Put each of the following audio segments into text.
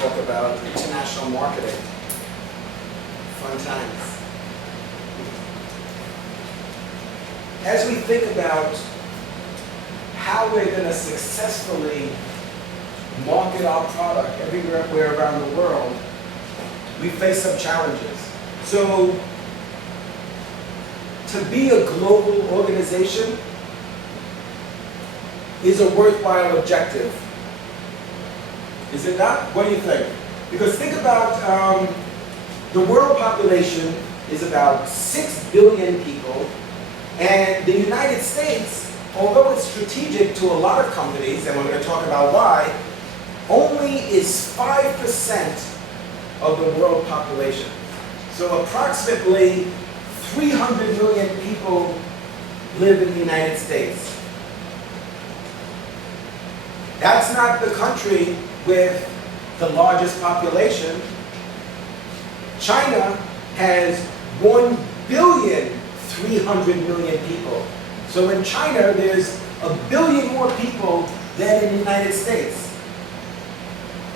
talk about international marketing. Fun times. As we think about how we're going to successfully market our product everywhere around the world, we face some challenges. So, to be a global organization is a worthwhile objective. Is it not? What do you think? Because think about the world population is about 6 billion people, and the United States, although it's strategic to a lot of companies, and we're going to talk about why, only is 5% of the world population. So approximately 300 million people live in the United States. That's not the country with the largest population. China has 1,300,000,000 people. So in China, there's 1 billion more people than in the United States.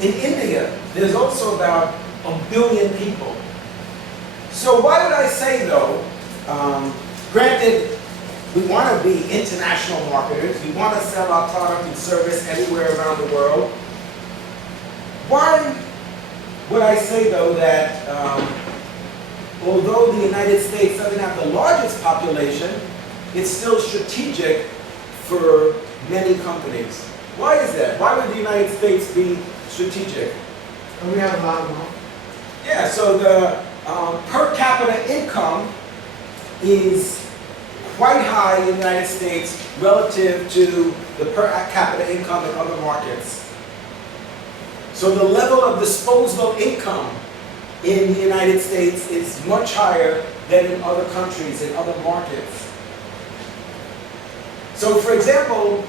In India, there's also about 1 billion people. So why would I say, though, granted, we want to be international marketers, we want to sell our product and service everywhere around the world. Why would I say, though, that although the United States doesn't have the largest population, it's still strategic for many companies? Why is that? Why would the United States be strategic? And we have a lot of them. Yeah, so the per capita income is quite high in the United States relative to the per capita income in other markets. So the level of disposable income in the United States is much higher than in other countries, in other markets. So for example,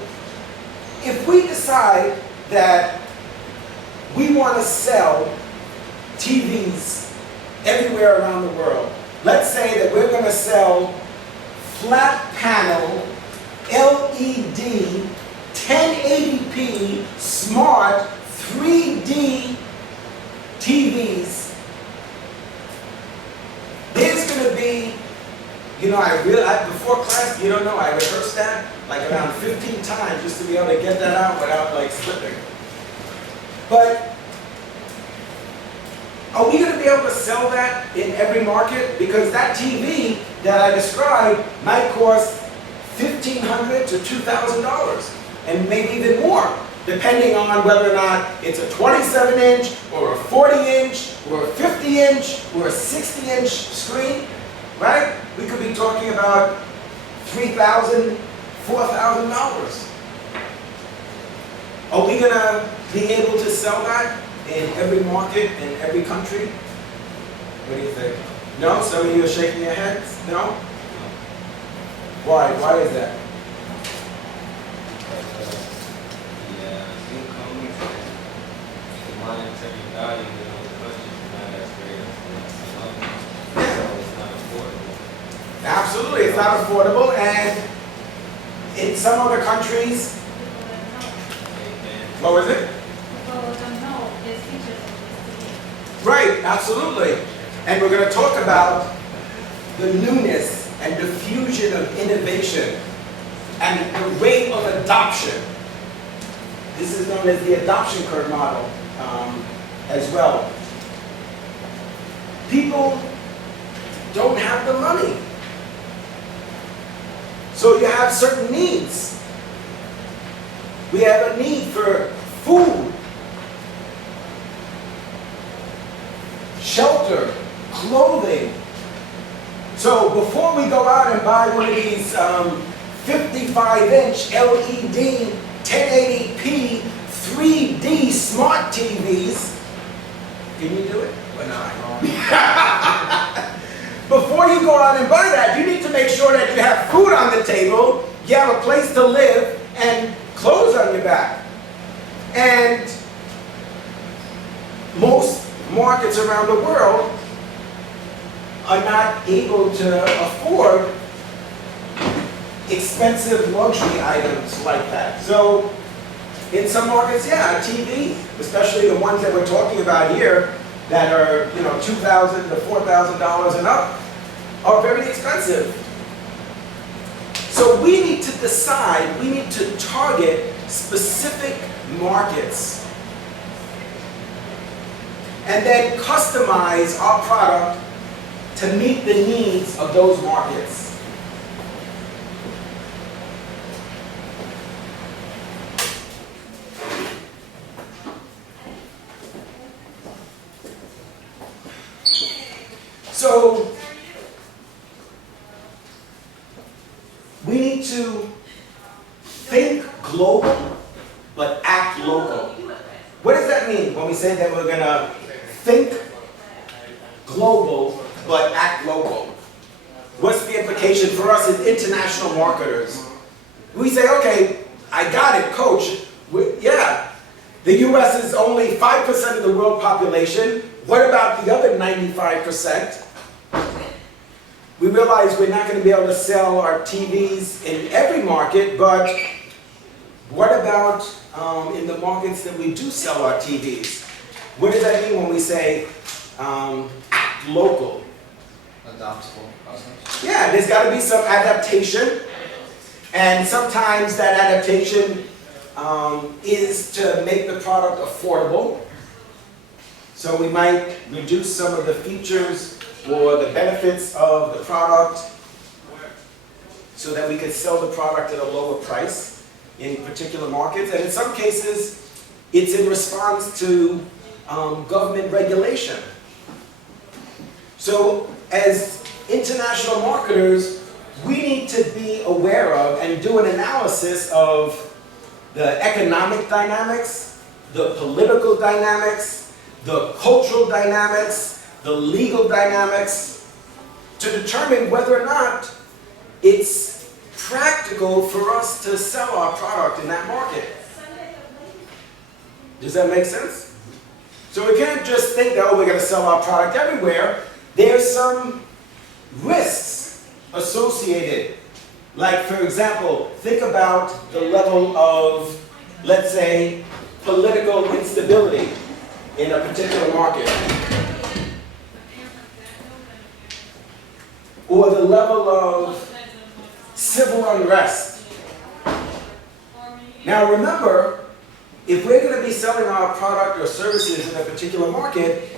if we decide that we want to sell TVs everywhere around the world, let's say that we're going to sell flat panel, LED, 1080p, smart, 3D TVs. There's going to be, before class, I rehearsed that like around 15 times just to be able to get that out without like slipping. But are we going to be able to sell that in every market? Because that TV that I described might cost $1,500 to $2,000, and maybe even more, depending on whether or not it's a 27-inch, or a 40-inch, or a 50-inch, or a 60-inch screen, right? We could be talking about $3,000, $4,000. Are we going to be able to sell that in every market, in every country? What do you think? No? Some of you are shaking your heads? No? Why? Why is that? Income and the monetary value of those countries is not as great as so it's not affordable. Absolutely, it's not affordable, and in some other countries, what was it? Right, absolutely. And we're going to talk about the newness and diffusion of innovation and the rate of adoption. This is known as the adoption curve model as well. People don't have the money. So you have certain needs. We have a need for food, shelter, clothing. So before we go out and buy one of these 55-inch LED, 1080p, 3D smart TVs, can you do it? Or not? Before you go out and buy that, you need to make sure that you have food on the table, you have a place to live, and clothes on your back. And most markets around the world are not able to afford expensive luxury items like that. So In some markets, yeah, a TV, especially the ones that we're talking about here, that are, you know, $2,000 to $4,000 and up, are very expensive. So we need to decide, we need to target specific markets and then customize our product to meet the needs of those markets. So we need to think global, but act local. What does that mean when we say that we're going to think global, but act local? What's the implication for us as international marketers? We say, okay, I got it, coach. Yeah, the US is only 5% of the world population. What about the other 95%? We realize we're not going to be able to sell our TVs in every market, but what about in the markets that we do sell our TVs? What does that mean when we say act local? Adaptable process. Yeah, there's got to be some adaptation, and sometimes that adaptation is to make the product affordable. So we might reduce some of the features or the benefits of the product so that we could sell the product at a lower price in particular markets. And in some cases, it's in response to government regulation. So as international marketers, we need to be aware of and do an analysis of the economic dynamics, the political dynamics, the cultural dynamics, the legal dynamics, to determine whether or not it's practical for us to sell our product in that market. Does that make sense? So we can't just think that, oh, we're going to sell our product everywhere. There's some risks associated. Like, for example, think about the level of, let's say, political instability in a particular market. Or the level of civil unrest. Now remember, if we're going to be selling our product or services in a particular market,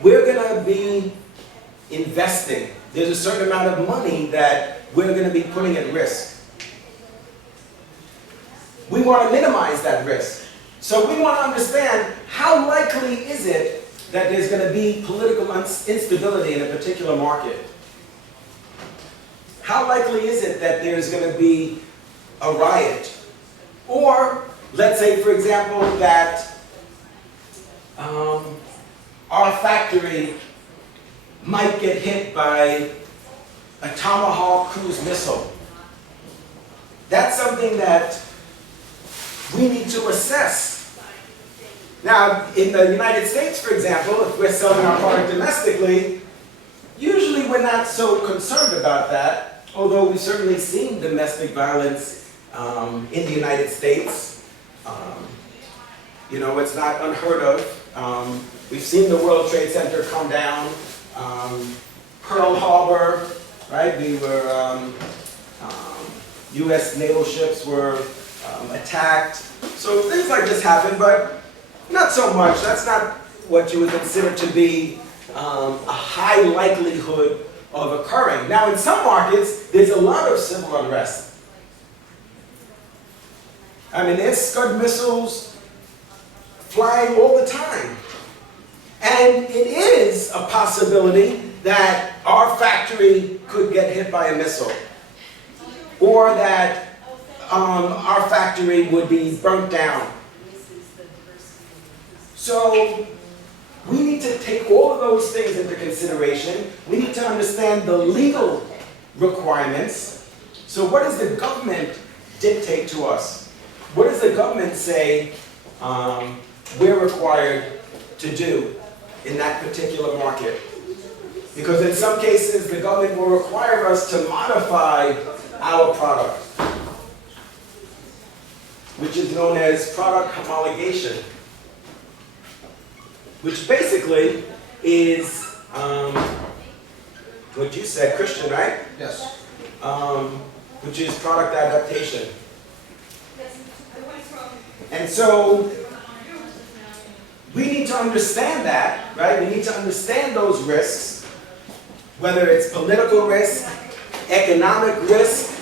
we're going to be investing. There's a certain amount of money that we're going to be putting at risk. We want to minimize that risk. So we want to understand, how likely is it that there's going to be political instability in a particular market? How likely is it that there's going to be a riot? Or, let's say, for example, that our factory might get hit by a Tomahawk cruise missile. That's something that we need to assess. Now, in the United States, for example, if we're selling our product domestically, usually we're not so concerned about that. Although we've certainly seen domestic violence in the United States. You know, it's not unheard of. We've seen the World Trade Center come down. Pearl Harbor, right? We were, U.S. naval ships were attacked. So things like this happen, but not so much. That's not what you would consider to be a high likelihood of occurring. Now, in some markets, there's a lot of civil unrest. I mean, there's Scud missiles flying all the time. And it is a possibility that our factory could get hit by a missile, or that our factory would be burnt down. So we need to take all of those things into consideration. We need to understand the legal requirements. So what does the government dictate to us? What does the government say we're required to do in that particular market? Because in some cases, the government will require us to modify our product. which is known as product homologation, which basically is what you said, Christian, right? Yes. Which is product adaptation. And so we need to understand that, right? We need to understand those risks, whether it's political risk, economic risk,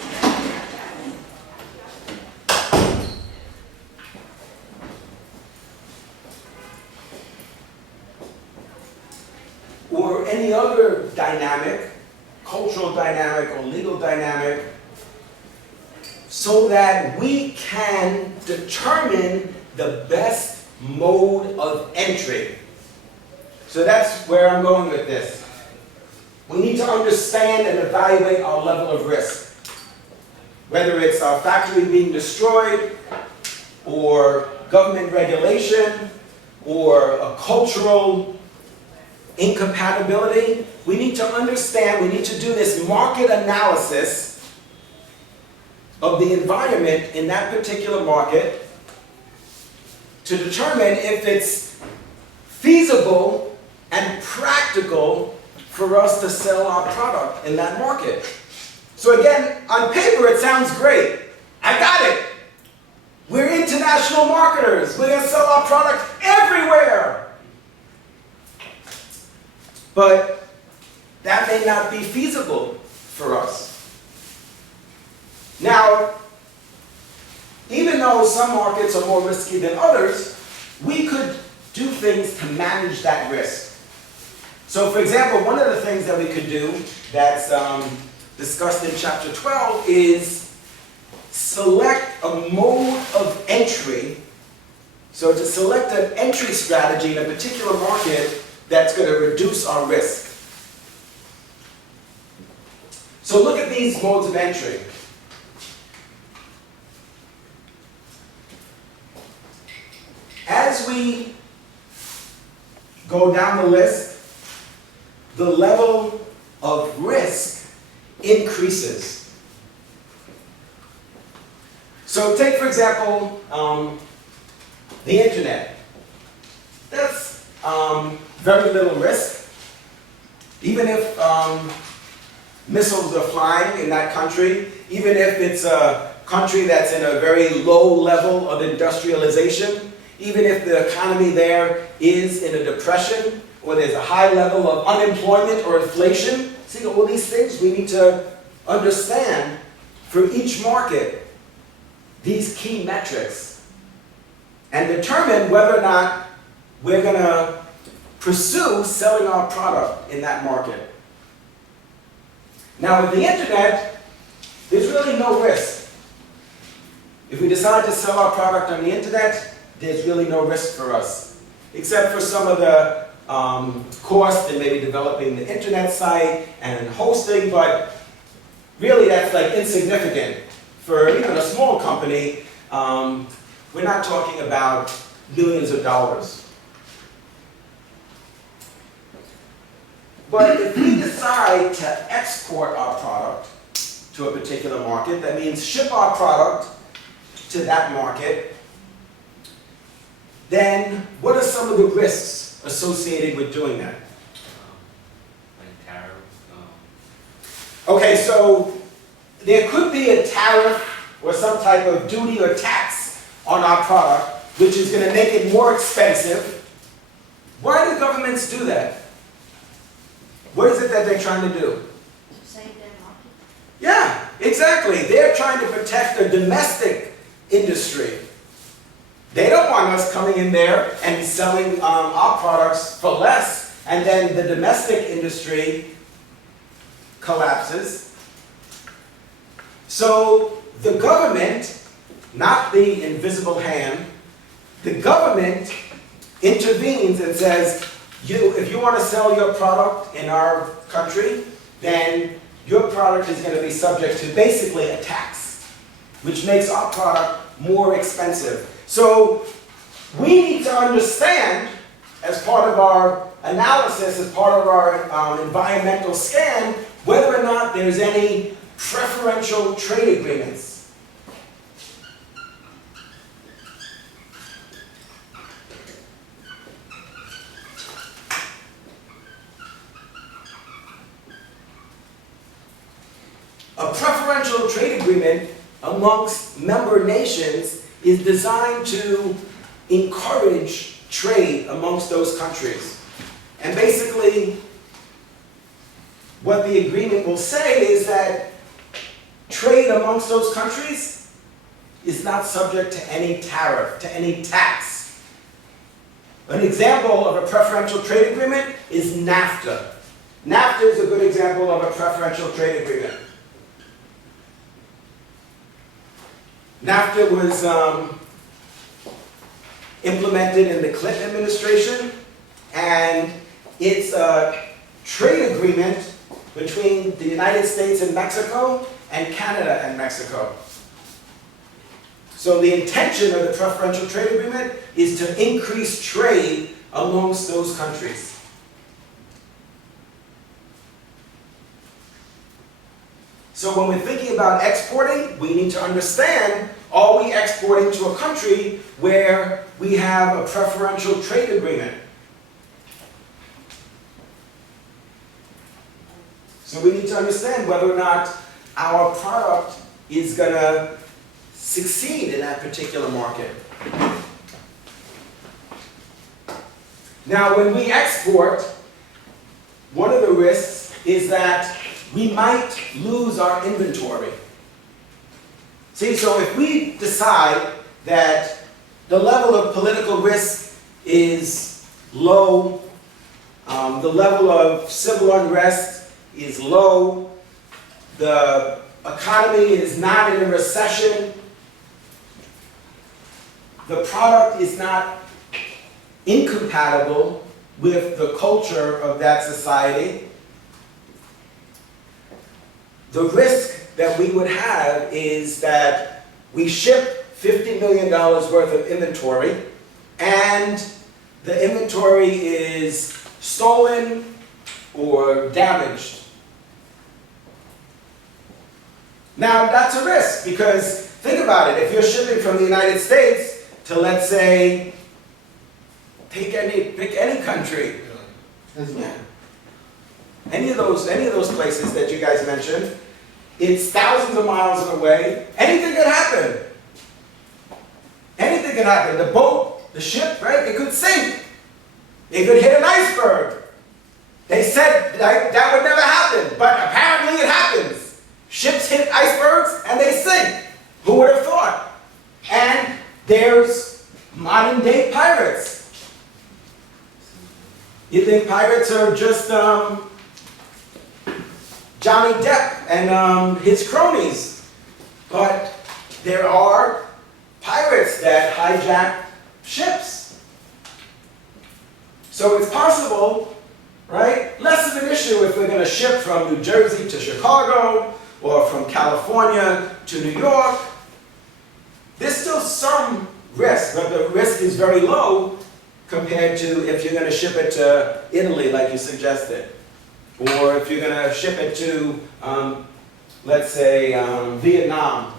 or any other dynamic, cultural dynamic or legal dynamic, so that we can determine the best mode of entry. So that's where I'm going with this. We need to understand and evaluate our level of risk. Whether it's our factory being destroyed, or government regulation, or a cultural incompatibility, we need to understand, we need to do this market analysis of the environment in that particular market to determine if it's feasible and practical for us to sell our product in that market. So again, on paper it sounds great. I got it. We're international marketers. We're going to sell our product everywhere. But that may not be feasible for us. Now, even though some markets are more risky than others, we could do things to manage that risk. So for example, one of the things that we could do that's discussed in chapter 12 is select a mode of entry. So to select an entry strategy in a particular market that's going to reduce our risk. So look at these modes of entry. As we go down the list, the level of risk increases. So take, for example, the internet. That's very little risk. Even if missiles are flying in that country, even if it's a country that's in a very low level of industrialization, even if the economy there is in a depression, or there's a high level of unemployment or inflation, see all these things we need to understand for each market, these key metrics, and determine whether or not we're going to pursue selling our product in that market. Now with the internet, there's really no risk. If we decide to sell our product on the internet, there's really no risk for us, except for some of the cost in maybe developing the internet site and hosting, but really that's like insignificant. For even a small company, we're not talking about millions of dollars. But if we decide to export our product to a particular market, that means ship our product to that market, then what are some of the risks associated with doing that? Like tariffs. Okay, so there could be a tariff or some type of duty or tax on our product, which is going to make it more expensive. Why do governments do that? What is it that they're trying to do? To save their market. Yeah, exactly. They're trying to protect their domestic industry. They don't want us coming in there and selling our products for less, and then the domestic industry collapses. So the government, not the invisible hand, the government intervenes and says, if you want to sell your product in our country, then your product is going to be subject to basically a tax, which makes our product more expensive. So we need to understand, as part of our analysis, as part of our environmental scan, whether or not there's any preferential trade agreements. preferential trade agreement amongst member nations is designed to encourage trade amongst those countries. And basically, what the agreement will say is that trade amongst those countries is not subject to any tariff, to any tax. An example of a preferential trade agreement is Nafta. Nafta is a good example of a preferential trade agreement. Nafta was implemented in the Clinton administration, and it's a trade agreement between the United States and Mexico and Canada and Mexico. So the intention of the preferential trade agreement is to increase trade amongst those countries. So when we're thinking about exporting, we need to understand, are we exporting to a country where we have a preferential trade agreement? So we need to understand whether or not our product is going to succeed in that particular market. Now, when we export, one of the risks is that we might lose our inventory. See, so if we decide that the level of political risk is low, the level of civil unrest is low, the economy is not in a recession, the product is not incompatible with the culture of that society, the risk that we would have is that we ship $50 million worth of inventory, and the inventory is stolen or damaged. Now, that's a risk, because think about it. If you're shipping from the United States to, let's say, pick any country. Yeah. Any of those places that you guys mentioned, it's thousands of miles away. Anything could happen. Anything could happen. The boat, the ship, right? It could sink. It could hit an iceberg. They said that would never happen, but apparently it happens. Ships hit icebergs and they sink. Who would have thought? And there's modern day pirates. You think pirates are just Johnny Depp and his cronies, but there are pirates that hijack ships. So it's possible, right? Less of an issue if we're going to ship from New Jersey to Chicago or from California to New York. There's still some risk, but the risk is very low compared to if you're going to ship it to Italy like you suggested. Or if you're going to ship it to, let's say, Vietnam.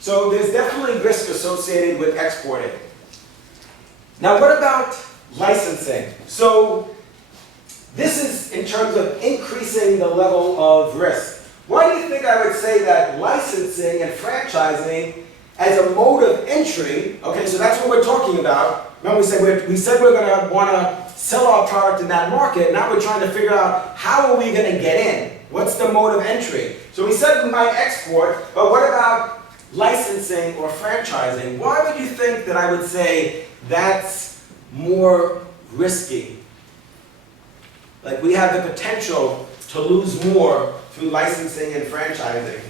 So there's definitely risk associated with exporting. Now what about licensing? So this is in terms of increasing the level of risk. Why do you think I would say that licensing and franchising as a mode of entry, okay, so that's what we're talking about. Remember we said we're going to want to sell our product in that market. Now we're trying to figure out how are we going to get in? What's the mode of entry? So we said we might export, but what about licensing or franchising? Why would you think that I would say that's more risky? Like we have the potential to lose more through licensing and franchising.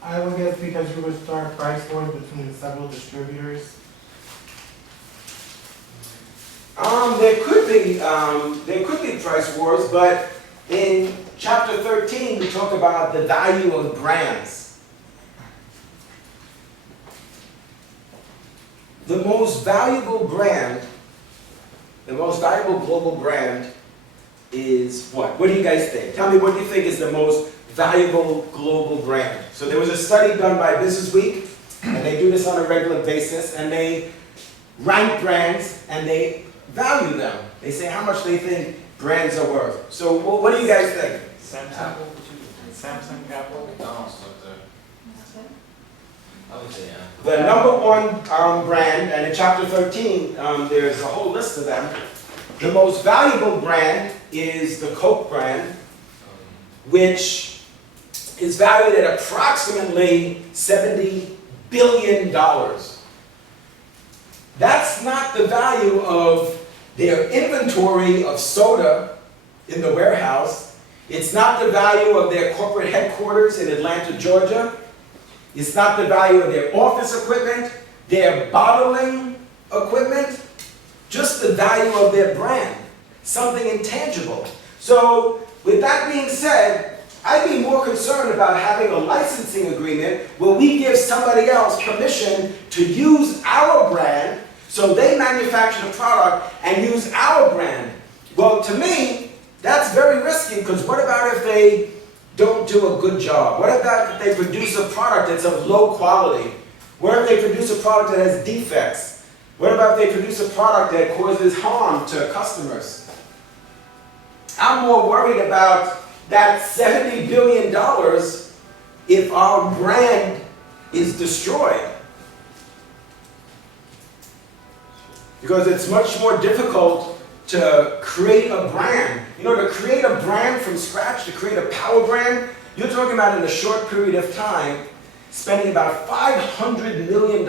I would guess because you would start price wars between several distributors. There could be price wars, but in chapter 13 we talk about the value of brands. The most valuable brand, the most valuable global brand is what? What do you guys think? Tell me, what do you think is the most valuable global brand? So there was a study done by Business Week, and they do this on a regular basis, and they rank brands and they value them. They say how much they think brands are worth. So what do you guys think? Samsung, Samsung, Apple. McDonald's up there. I would say Apple. The number one brand, and in chapter 13, there's a whole list of them. The most valuable brand is the Coke brand, which is valued at approximately $70 billion. That's not the value of their inventory of soda in the warehouse. It's not the value of their corporate headquarters in Atlanta, Georgia. It's not the value of their office equipment, their bottling equipment, just the value of their brand, something intangible. So, with that being said, I'd be more concerned about having a licensing agreement where we give somebody else permission to use our brand, so they manufacture the product and use our brand. Well, to me, that's very risky, because what about if they don't do a good job? What about if they produce a product that's of low quality? What if they produce a product that has defects? What about if they produce a product that causes harm to customers? I'm more worried about that $70 billion if our brand is destroyed. Because it's much more difficult to create a brand. You know, to create a brand from scratch, to create a power brand, you're talking about in a short period of time, spending about $500 million.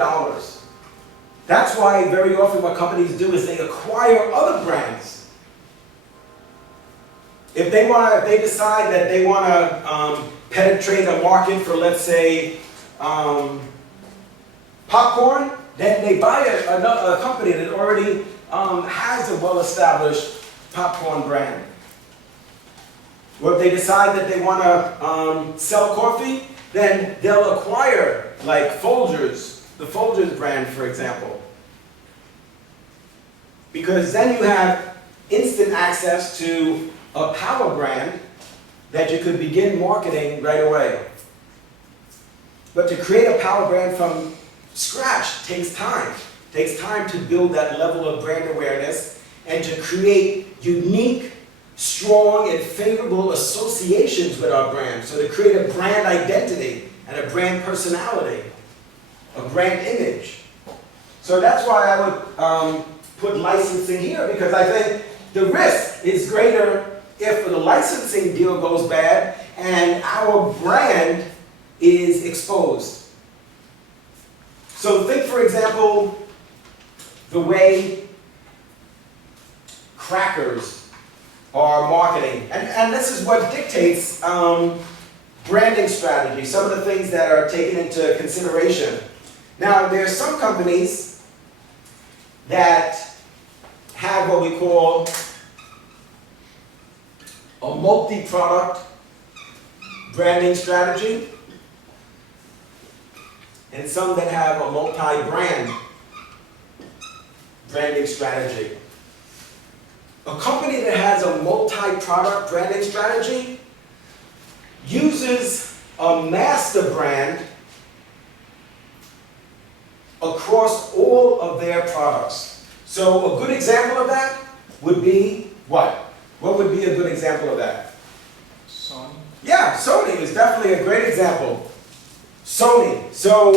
That's why very often what companies do is they acquire other brands. If they decide that they want to penetrate a market for, let's say, popcorn, then they buy a company that already has a well-established popcorn brand. Or if they decide that they want to sell coffee, then they'll acquire, like Folgers, the Folgers brand, for example. Because then you have instant access to a power brand that you could begin marketing right away. But to create a power brand from scratch takes time. It takes time to build that level of brand awareness and to create unique, strong, and favorable associations with our brand. So to create a brand identity and a brand personality, a brand image. So that's why I would put licensing here, because I think the risk is greater if the licensing deal goes bad and our brand is exposed. So think, for example, the way crackers are marketing. And this is what dictates branding strategy, some of the things that are taken into consideration. Now, there are some companies that have what we call a multi-product branding strategy, and some that have a multi-brand branding strategy. A company that has a multi-product branding strategy uses a master brand across all of their products. So a good example of that would be what? What would be a good example of that? Sony. Yeah, Sony is definitely a great example. Sony. So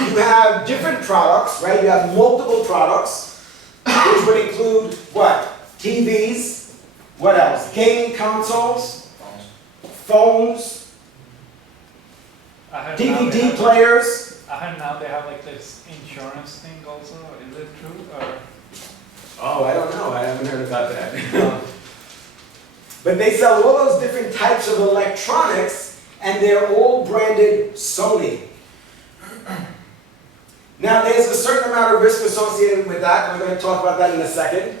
you have different products, right? You have multiple products, which would include what? TVs. What else? Gaming consoles. Phones. DVD players. I heard now they have like this insurance thing also. Is it true? Or? Oh, I don't know. I haven't heard about that. But they sell all those different types of electronics, and they're all branded Sony. Now, there's a certain amount of risk associated with that. We're going to talk about that in a second.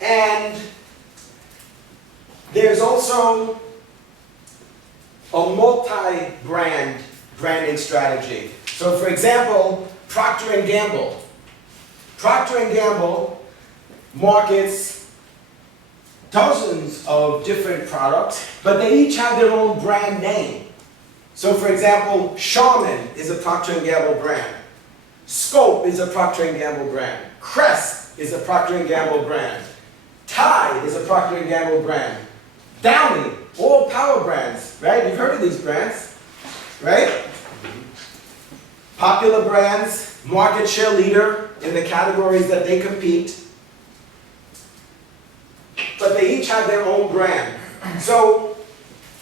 And there's also a multi-brand branding strategy. So, for example, Procter & Gamble. Procter & Gamble markets dozens of different products, but they each have their own brand name. So, for example, Charmin is a Procter & Gamble brand. Scope is a Procter & Gamble brand. Crest is a Procter & Gamble brand. Tide is a Procter & Gamble brand. Downy, all power brands, right? You've heard of these brands, right? Popular brands, market share leader in the categories that they compete. But they each have their own brand. So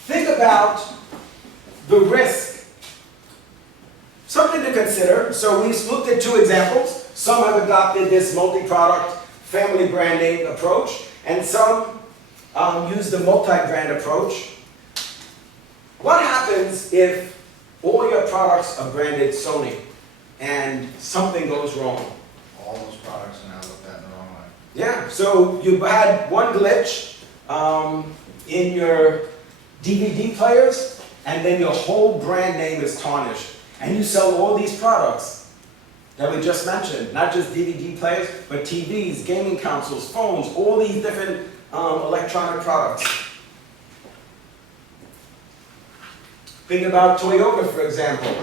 think about the risk. Something to consider. So we've looked at two examples. Some have adopted this multi-product family branding approach, and some use the multi-brand approach. What happens if all your products are branded Sony and something goes wrong? All those products are now looked at in the wrong way. Yeah, so you had one glitch in your DVD players, and then your whole brand name is tarnished. And you sell all these products that we just mentioned, not just DVD players, but TVs, gaming consoles, phones, all these different electronic products. Think about Toyota, for example.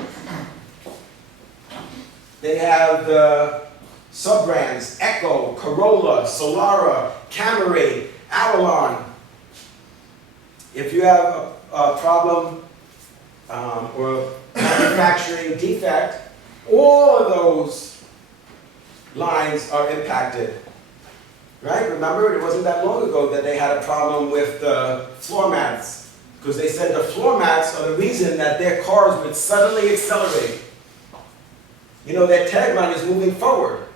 They have the sub-brands Echo, Corolla, Solara, Camry, Avalon. If you have a problem or a manufacturing defect, all of those lines are impacted. Right? Remember, it wasn't that long ago that they had a problem with the floor mats, because they said the floor mats are the reason that their cars would suddenly accelerate. You know, their tagline is moving forward.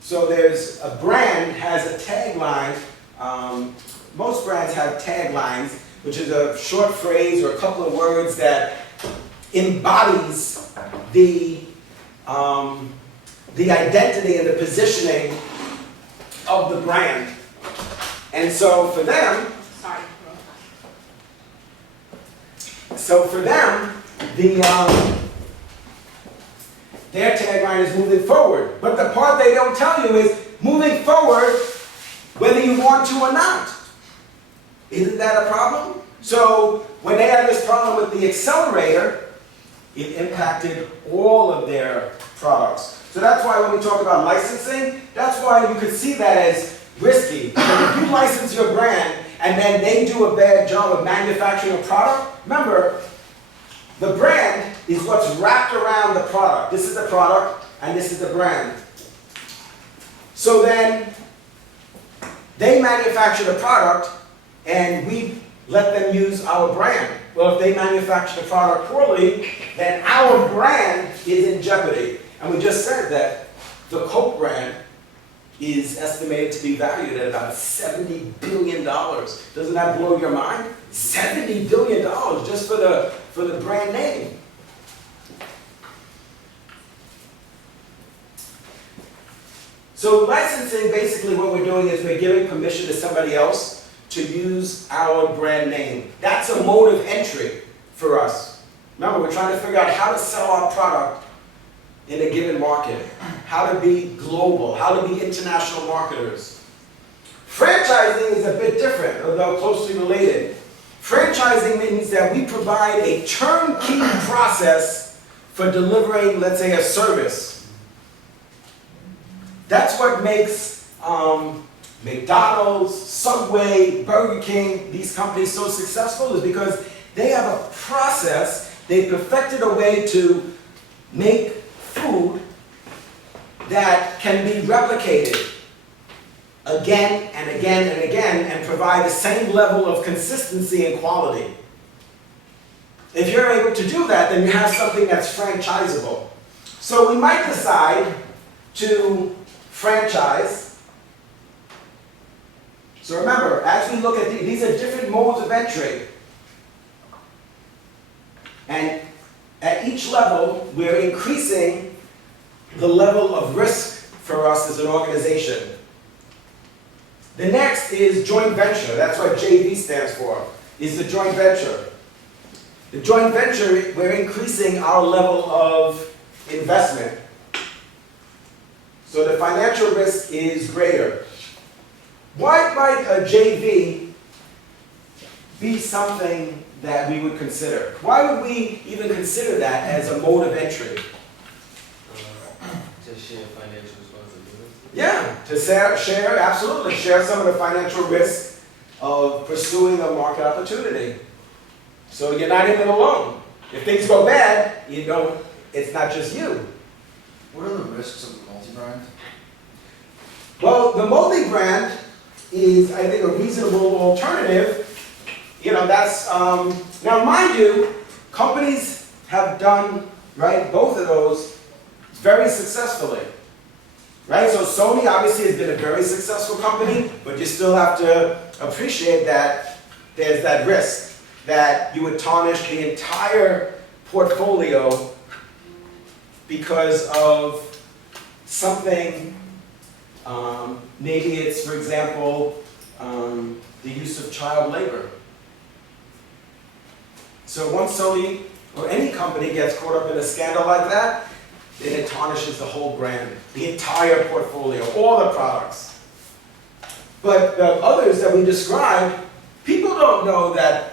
So there's a brand has a tagline. Most brands have taglines, which is a short phrase or a couple of words that embodies the identity and the positioning of the brand. And so for them, their tagline is moving forward. But the part they don't tell you is moving forward whether you want to or not. Isn't that a problem? So when they had this problem with the accelerator, it impacted all of their products. So that's why when we talk about licensing, that's why you could see that as risky. Because if you license your brand and then they do a bad job of manufacturing a product, remember, the brand is what's wrapped around the product. This is the product and this is the brand. So then they manufacture the product and we let them use our brand. Well, if they manufacture the product poorly, then our brand is in jeopardy. And we just said that the Coke brand is estimated to be valued at about $70 billion. Doesn't that blow your mind? $70 billion just for the brand name. So licensing, basically what we're doing is we're giving permission to somebody else to use our brand name. That's a mode of entry for us. Remember, we're trying to figure out how to sell our product in a given market, how to be global, how to be international marketers. Franchising is a bit different, although closely related. Franchising means that we provide a turnkey process for delivering, let's say, a service. That's what makes McDonald's, Subway, Burger King, these companies so successful, is because they have a process, they perfected a way to make food that can be replicated again and again and again and provide the same level of consistency and quality. If you're able to do that, then you have something that's franchisable. So we might decide to franchise. So remember, as we look at these are different modes of entry. And at each level, we're increasing the level of risk for us as an organization. The next is joint venture. That's what JV stands for, is the joint venture. The joint venture, we're increasing our level of investment. So the financial risk is greater. Why might a JV be something that we would consider? Why would we even consider that as a mode of entry? To share financial responsibility? Yeah, to share, absolutely, share some of the financial risk of pursuing a market opportunity. So you're not in it alone. If things go bad, you don't, it's not just you. What are the risks of the multi-brand? Well, the multi-brand is, I think, a reasonable alternative. You know, that's, now mind you, companies have done, right, both of those very successfully. Right, so Sony obviously has been a very successful company, but you still have to appreciate that there's that risk that you would tarnish the entire portfolio because of something, maybe it's, for example, the use of child labor. So once Sony or any company gets caught up in a scandal like that, then it tarnishes the whole brand, the entire portfolio, all the products. But the others that we described, people don't know that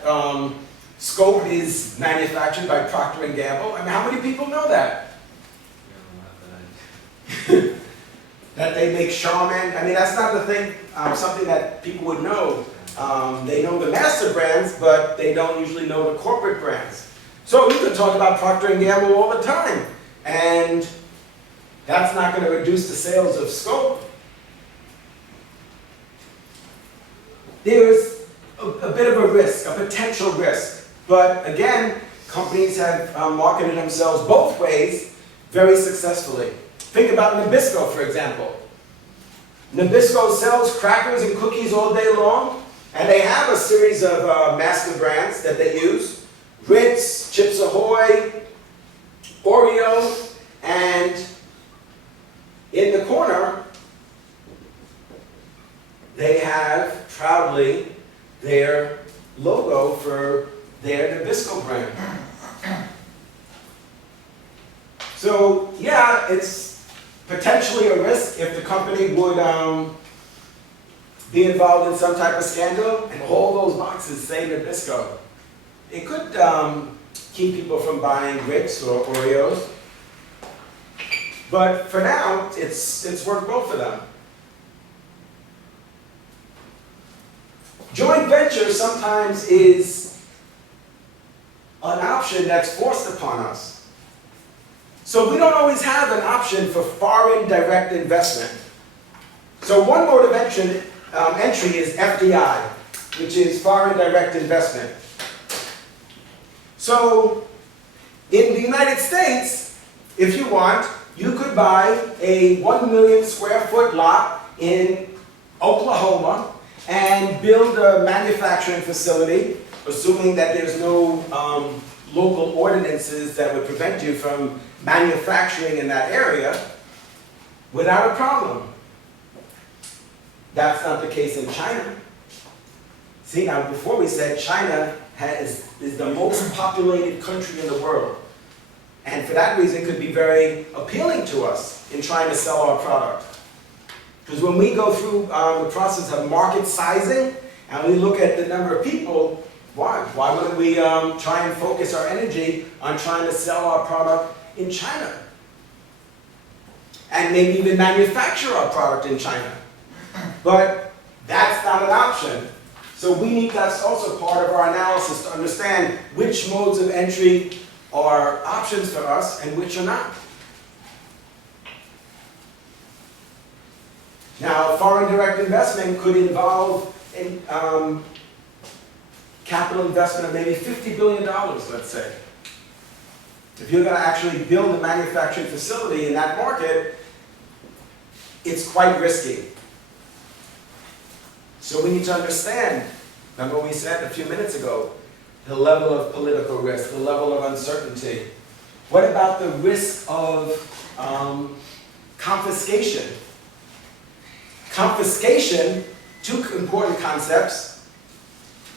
Scope is manufactured by Procter & Gamble. I mean, how many people know that? That they make Charmin. I mean, that's not the thing, something that people would know. They know the master brands, but they don't usually know the corporate brands. So you could talk about Procter & Gamble all the time. And that's not going to reduce the sales of Scope. There's a bit of a risk, a potential risk. But again, companies have marketed themselves both ways very successfully. Think about Nabisco, for example. Nabisco sells crackers and cookies all day long, and they have a series of master brands that they use. Ritz, Chips Ahoy, Oreo, and in the corner, they have proudly their logo for their Nabisco brand. So yeah, it's potentially a risk if the company would be involved in some type of scandal and all those boxes say Nabisco. It could keep people from buying Ritz or Oreos. But for now, it's worked well for them. Joint venture sometimes is an option that's forced upon us. So we don't always have an option for foreign direct investment. So one mode of entry is FDI, which is foreign direct investment. So in the United States, if you want, you could buy a 1 million square foot lot in Oklahoma and build a manufacturing facility, assuming that there's no local ordinances that would prevent you from manufacturing in that area without a problem. That's not the case in China. See, now before we said China is the most populated country in the world. And for that reason, it could be very appealing to us in trying to sell our product. Because when we go through the process of market sizing, and we look at the number of people, why? Why wouldn't we try and focus our energy on trying to sell our product in China? And maybe even manufacture our product in China. But that's not an option. So we need, that's also part of our analysis to understand which modes of entry are options for us and which are not. Now, foreign direct investment could involve capital investment of maybe $50 billion, let's say. If you're going to actually build a manufacturing facility in that market, it's quite risky. So we need to understand, remember what we said a few minutes ago, the level of political risk, the level of uncertainty. What about the risk of confiscation? Confiscation, two important concepts,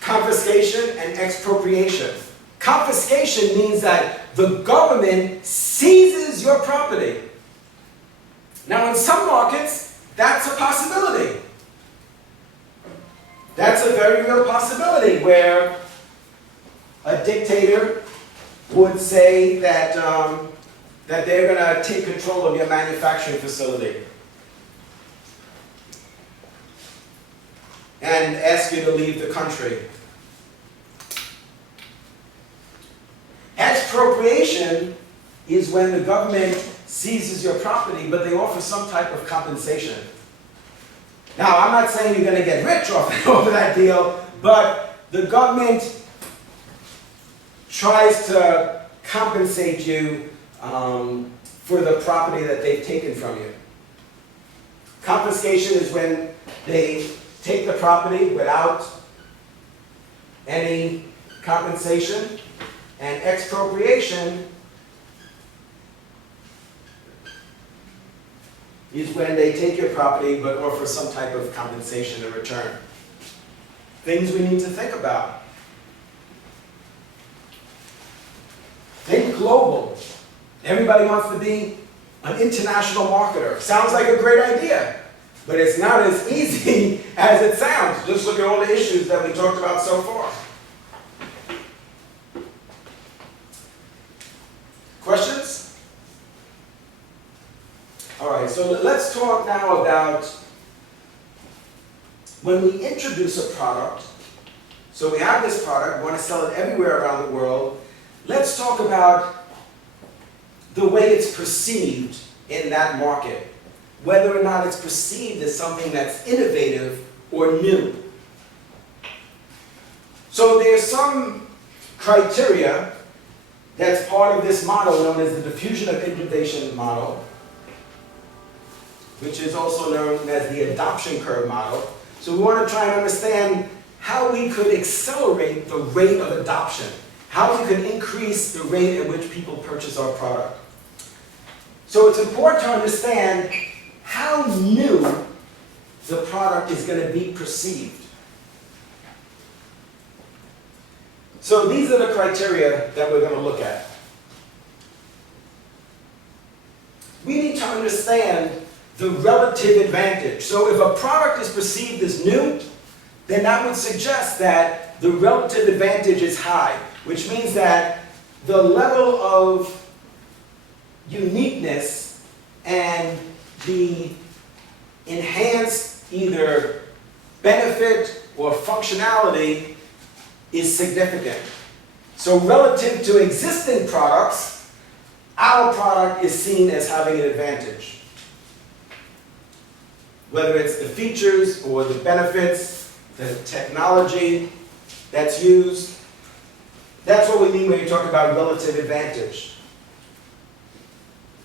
confiscation and expropriation. Confiscation means that the government seizes your property. Now in some markets, that's a possibility. That's a very real possibility where a dictator would say that that they're going to take control of your manufacturing facility and ask you to leave the country. Expropriation is when the government seizes your property, but they offer some type of compensation. Now, I'm not saying you're going to get rich off of that deal, but the government tries to compensate you for the property that they've taken from you. Confiscation is when they take the property without any compensation, and expropriation is when they take your property but offer some type of compensation in return. Things we need to think about. Think global. Everybody wants to be an international marketer. Sounds like a great idea, but it's not as easy as it sounds. Just look at all the issues that we talked about so far. Questions? All right, so let's talk now about when we introduce a product. So we have this product, we want to sell it everywhere around the world. Let's talk about the way it's perceived in that market, whether or not it's perceived as something that's innovative or new. So there's some criteria that's part of this model known as the diffusion of innovation model, which is also known as the adoption curve model. So we want to try and understand how we could accelerate the rate of adoption, how we could increase the rate at which people purchase our product. So it's important to understand how new the product is going to be perceived. So these are the criteria that we're going to look at. We need to understand the relative advantage. So if a product is perceived as new, then that would suggest that the relative advantage is high, which means that the level of uniqueness and the enhanced either benefit or functionality is significant. So relative to existing products, our product is seen as having an advantage. Whether it's the features or the benefits, the technology that's used, that's what we mean when we talk about relative advantage.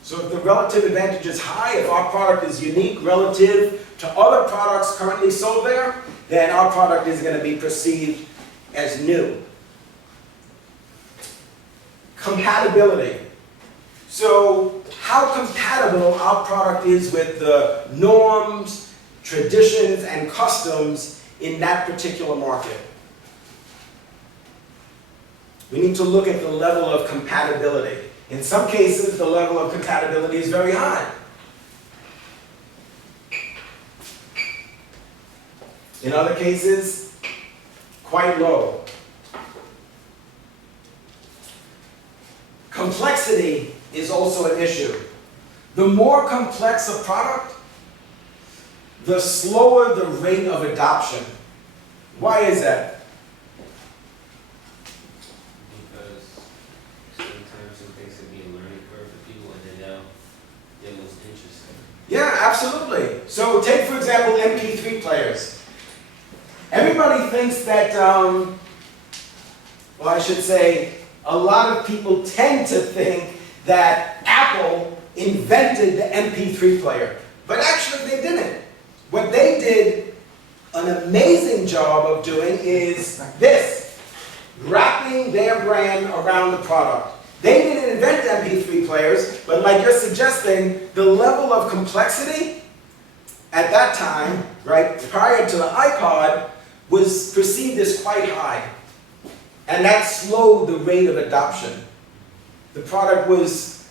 So if the relative advantage is high, if our product is unique relative to other products currently sold there, then our product is going to be perceived as new. Compatibility. So how compatible our product is with the norms, traditions, and customs in that particular market. We need to look at the level of compatibility. In some cases, the level of compatibility is very high. In other cases, quite low. Complexity is also an issue. The more complex a product, the slower the rate of adoption. Why is that? Because sometimes some things can be a learning curve for people, and then they're most interesting. Yeah, absolutely. So take, for example, MP3 players. Everybody thinks that, well, I should say, a lot of people tend to think that Apple invented the MP3 player. But actually they didn't. What they did an amazing job of doing is this, wrapping their brand around the product. They didn't invent MP3 players, but like you're suggesting, the level of complexity at that time, right, prior to the iPod, was perceived as quite high. And that slowed the rate of adoption. The product was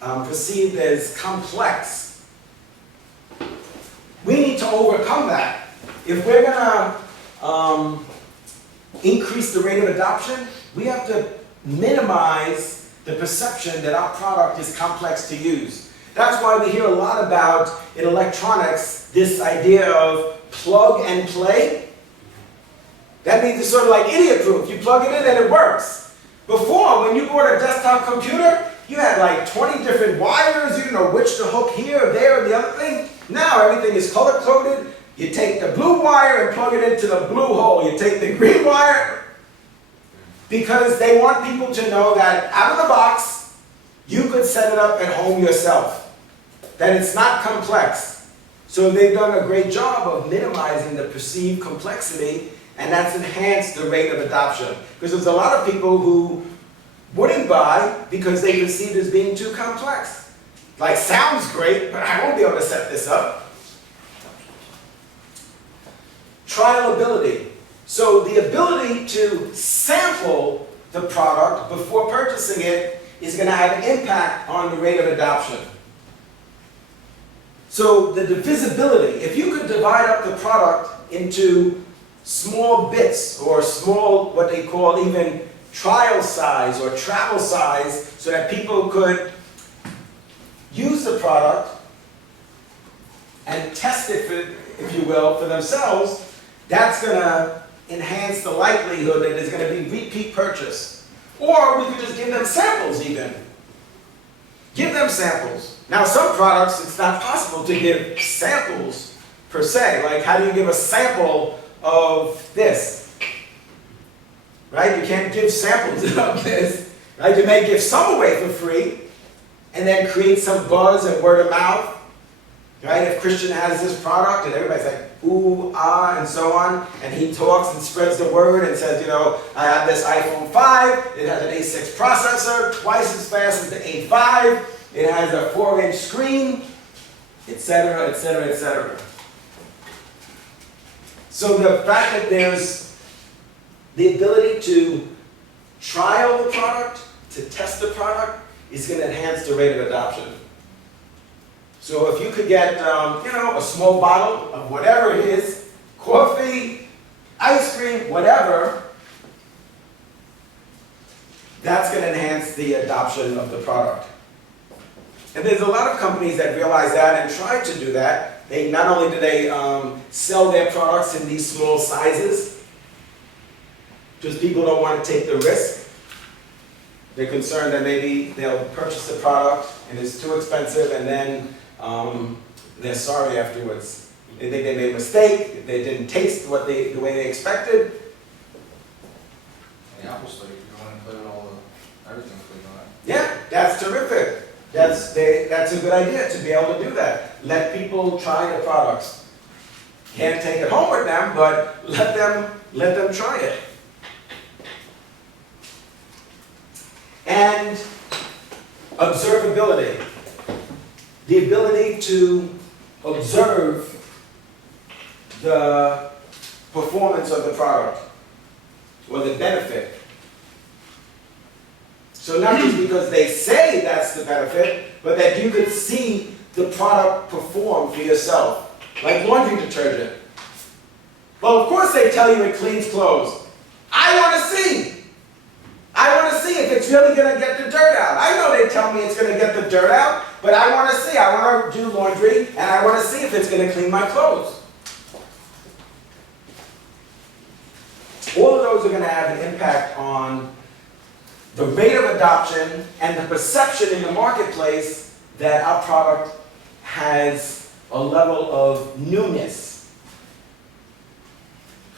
perceived as complex. We need to overcome that. If we're going to increase the rate of adoption, we have to minimize the perception that our product is complex to use. That's why we hear a lot about, in electronics, this idea of plug and play. That means it's sort of like idiot-proof. You plug it in and it works. Before, when you bought a desktop computer, you had like 20 different wires, you know which to hook here, there, the other thing. Now everything is color-coded. You take the blue wire and plug it into the blue hole. You take the green wire, because they want people to know that out of the box, you could set it up at home yourself. That it's not complex. So they've done a great job of minimizing the perceived complexity, and that's enhanced the rate of adoption. Because there's a lot of people who wouldn't buy because they perceive it as being too complex. Like, sounds great, but I won't be able to set this up. Trialability. So the ability to sample the product before purchasing it is going to have an impact on the rate of adoption. So the divisibility, if you could divide up the product into small bits or small, what they call even trial size or travel size, so that people could use the product and test it, if you will, for themselves, that's going to enhance the likelihood that there's going to be repeat purchase. Or we could just give them samples even. Give them samples. Now some products, it's not possible to give samples per se. Like, how do you give a sample of this? Right? You can't give samples of this. Right? You may give some away for free and then create some buzz and word of mouth. Right? If Christian has this product and everybody's like, ooh, ah, and so on, and he talks and spreads the word and says, you know, I have this iPhone 5, it has an A6 processor, twice as fast as the A5, it has a 4-inch screen, etc., etc., etc. So the fact that there's the ability to trial the product, to test the product, is going to enhance the rate of adoption. So if you could get, you know, a small bottle of whatever it is, coffee, ice cream, whatever, that's going to enhance the adoption of the product. And there's a lot of companies that realize that and try to do that. They not only do they sell their products in these small sizes, because people don't want to take the risk. They're concerned that maybe they'll purchase the product and it's too expensive, and then they're sorry afterwards. They think they made a mistake, they didn't taste the way they expected. The Apple Store, you want to put it all, everything clean on it. Yeah, that's terrific. That's a good idea to be able to do that. Let people try the products. Can't take it home with them, but let them try it. And observability. The ability to observe the performance of the product or the benefit. So not just because they say that's the benefit, but that you could see the product perform for yourself. Like laundry detergent. Well, of course they tell you it cleans clothes. I want to see. I want to see if it's really going to get the dirt out. I know they tell me it's going to get the dirt out, but I want to see. I want to do laundry, and I want to see if it's going to clean my clothes. All of those are going to have an impact on the rate of adoption and the perception in the marketplace that our product has a level of newness.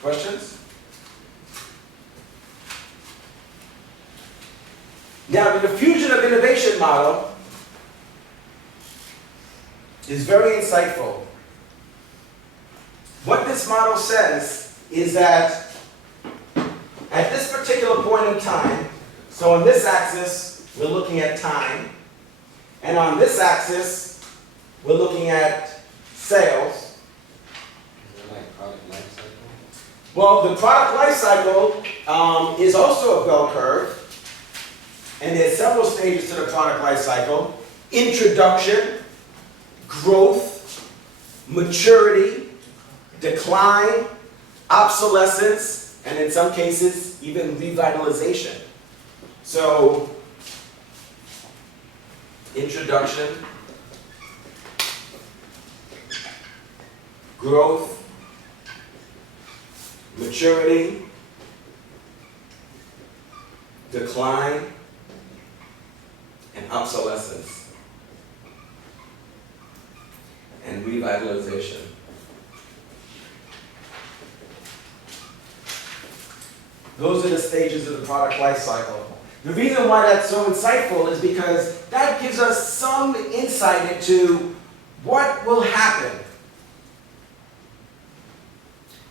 Questions? Now, the diffusion of innovation model is very insightful. What this model says is that at this particular point in time, so on this axis, we're looking at time, and on this axis, we're looking at sales. Is it like product life cycle? Well, the product life cycle is also a bell curve. And there's several stages to the product life cycle: introduction, growth, maturity, decline, obsolescence, and in some cases, even revitalization. So introduction, growth, maturity, decline, and obsolescence, and revitalization. Those are the stages of the product life cycle. The reason why that's so insightful is because that gives us some insight into what will happen.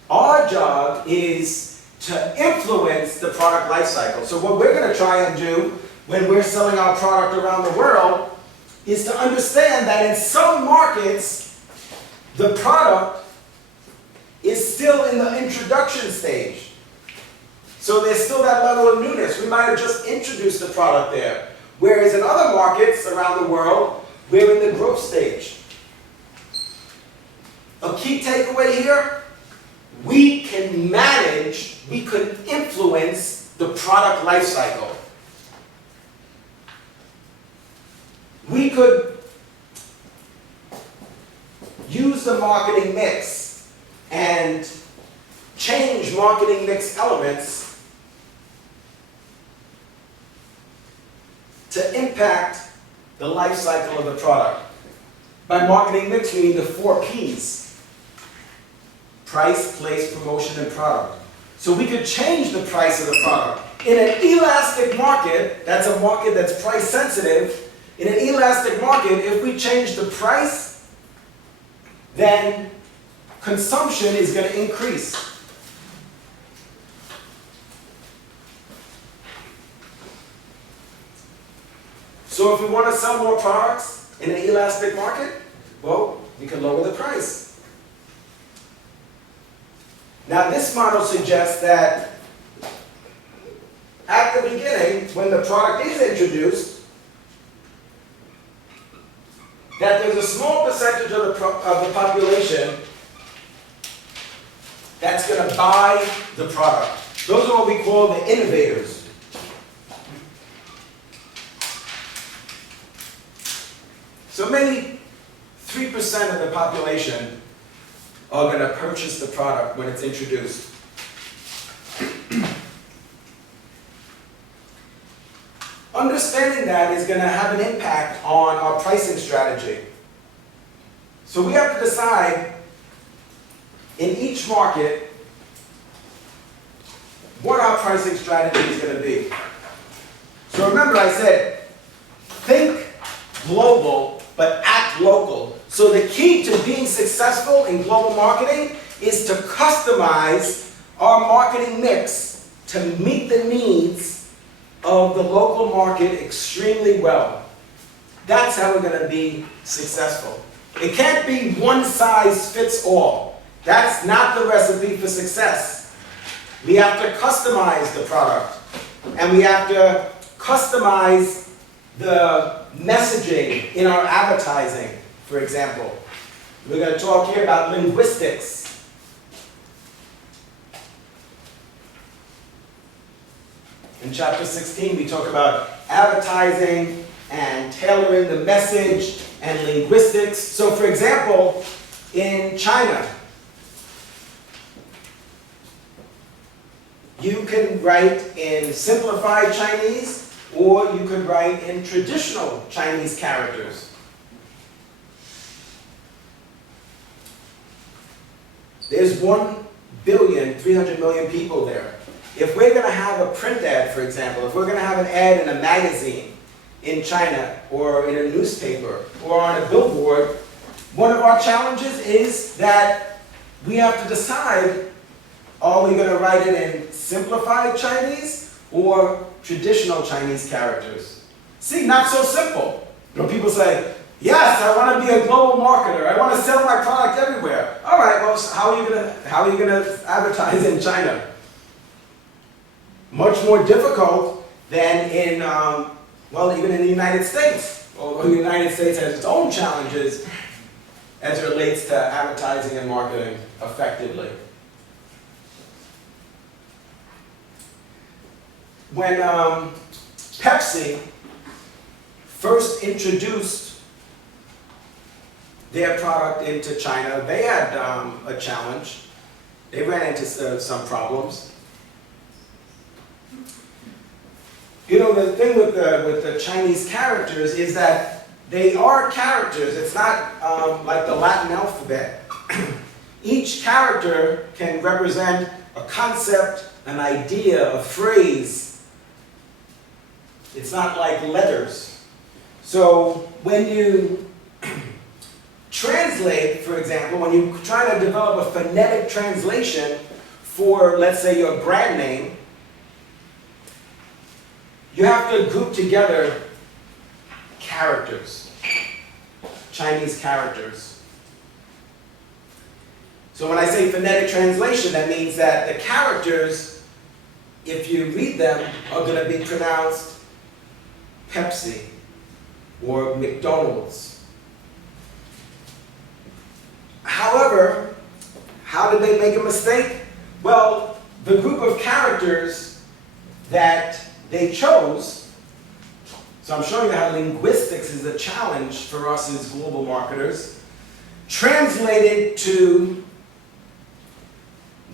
Our job is to influence the product life cycle. So what we're going to try and do when we're selling our product around the world is to understand that in some markets, the product is still in the introduction stage. So there's still that level of newness. We might have just introduced the product there. Whereas in other markets around the world, we're in the growth stage. A key takeaway here, we can manage, we could influence the product life cycle. We could use the marketing mix and change marketing mix elements to impact the life cycle of the product. By marketing mix, we mean the 4 Ps. Price, place, promotion, and product. So we could change the price of the product. In an elastic market, that's a market that's price sensitive, in an elastic market, if we change the price, then consumption is going to increase. So if we want to sell more products in an elastic market, well, we can lower the price. Now this model suggests that at the beginning, when the product is introduced, that there's a small percentage of the population that's going to buy the product. Those are what we call the innovators. So maybe 3% of the population are going to purchase the product when it's introduced. Understanding that is going to have an impact on our pricing strategy. So we have to decide in each market what our pricing strategy is going to be. So remember I said, think global, but act local. So the key to being successful in global marketing is to customize our marketing mix to meet the needs of the local market extremely well. That's how we're going to be successful. It can't be one size fits all. That's not the recipe for success. We have to customize the product, and we have to customize the messaging in our advertising, for example. We're going to talk here about linguistics. In chapter 16, we talk about advertising and tailoring the message and linguistics. So for example, in China, you can write in simplified Chinese, or you could write in traditional Chinese characters. There's 1,300,000,000 people there. If we're going to have a print ad, for example, if we're going to have an ad in a magazine in China, or in a newspaper, or on a billboard, one of our challenges is that we have to decide, are we going to write it in simplified Chinese or traditional Chinese characters? See, not so simple. You know, people say, yes, I want to be a global marketer. I want to sell my product everywhere. All right, well, so how are you going to advertise in China? Much more difficult than in, well, even in the United States. Although the United States has its own challenges as it relates to advertising and marketing effectively. When Pepsi first introduced their product into China, they had a challenge. They ran into some problems. You know, the thing with the Chinese characters is that they are characters. It's not like the Latin alphabet. Each character can represent a concept, an idea, a phrase. It's not like letters. So when you translate, for example, when you try to develop a phonetic translation for, let's say, your brand name, you have to group together characters, Chinese characters. So when I say phonetic translation, that means that the characters, if you read them, are going to be pronounced Pepsi or McDonald's. However, how did they make a mistake? Well, the group of characters that they chose, so I'm showing you how linguistics is a challenge for us as global marketers, translated to,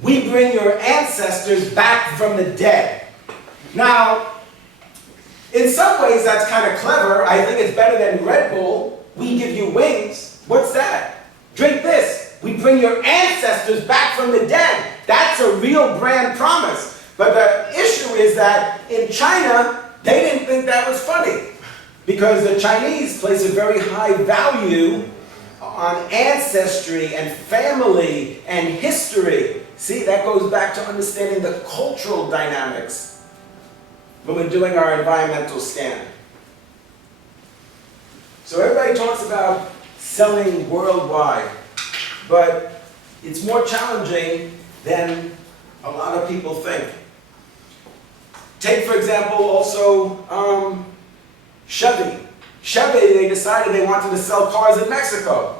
we bring your ancestors back from the dead. Now, in some ways that's kind of clever. I think it's better than Red Bull, we give you wings. What's that? Drink this. We bring your ancestors back from the dead. That's a real brand promise. But the issue is that in China, they didn't think that was funny. Because the Chinese place a very high value on ancestry and family and history. See, that goes back to understanding the cultural dynamics when we're doing our environmental scan. So everybody talks about selling worldwide, but it's more challenging than a lot of people think. Take, for example, also Chevy. Chevy, they decided they wanted to sell cars in Mexico.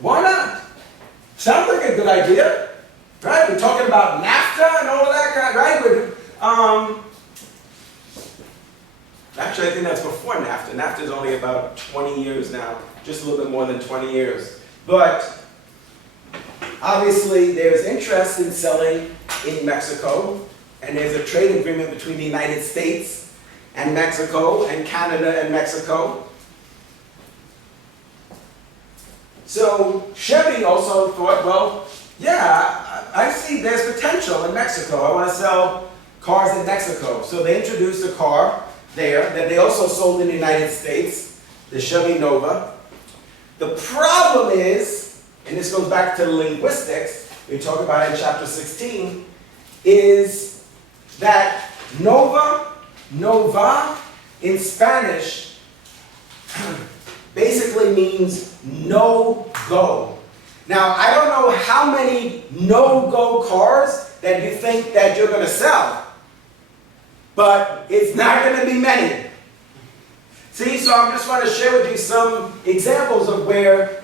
Why not? Sounds like a good idea, right? We're talking about Nafta and all of that kind, right? Actually, I think that's before Nafta. Nafta is only about 20 years now, just a little bit more than 20 years. But obviously, there's interest in selling in Mexico, and there's a trade agreement between the United States and Mexico, and Canada and Mexico. So Chevy also thought, well, yeah, I see there's potential in Mexico. I want to sell cars in Mexico. So they introduced a car there that they also sold in the United States, the Chevy Nova. The problem is, and this goes back to linguistics, we talk about it in chapter 16, is that Nova in Spanish basically means no-go. Now, I don't know how many no-go cars that you think that you're going to sell, but it's not going to be many. See, so I just want to share with you some examples of where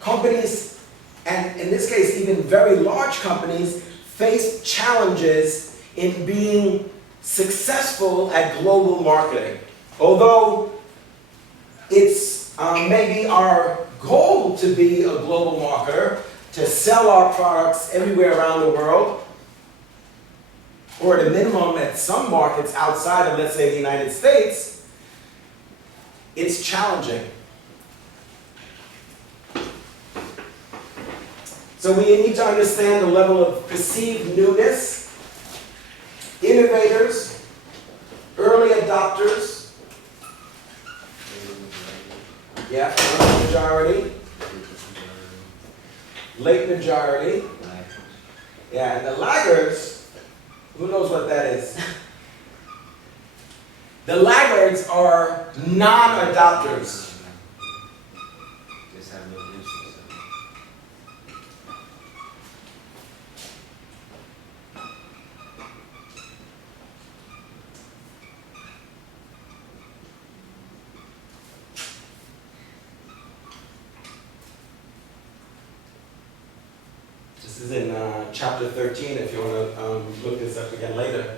companies, and in this case even very large companies, face challenges in being successful at global marketing. Although it's maybe our goal to be a global marketer, to sell our products everywhere around the world, or at a minimum at some markets outside of, let's say, the United States, it's challenging. So we need to understand the level of perceived newness, innovators, early adopters, yeah, early majority, late majority, yeah, and the laggards, who knows what that is? The laggards are non-adopters. Just have no interest. This is in chapter 13, if you want to look this up again later.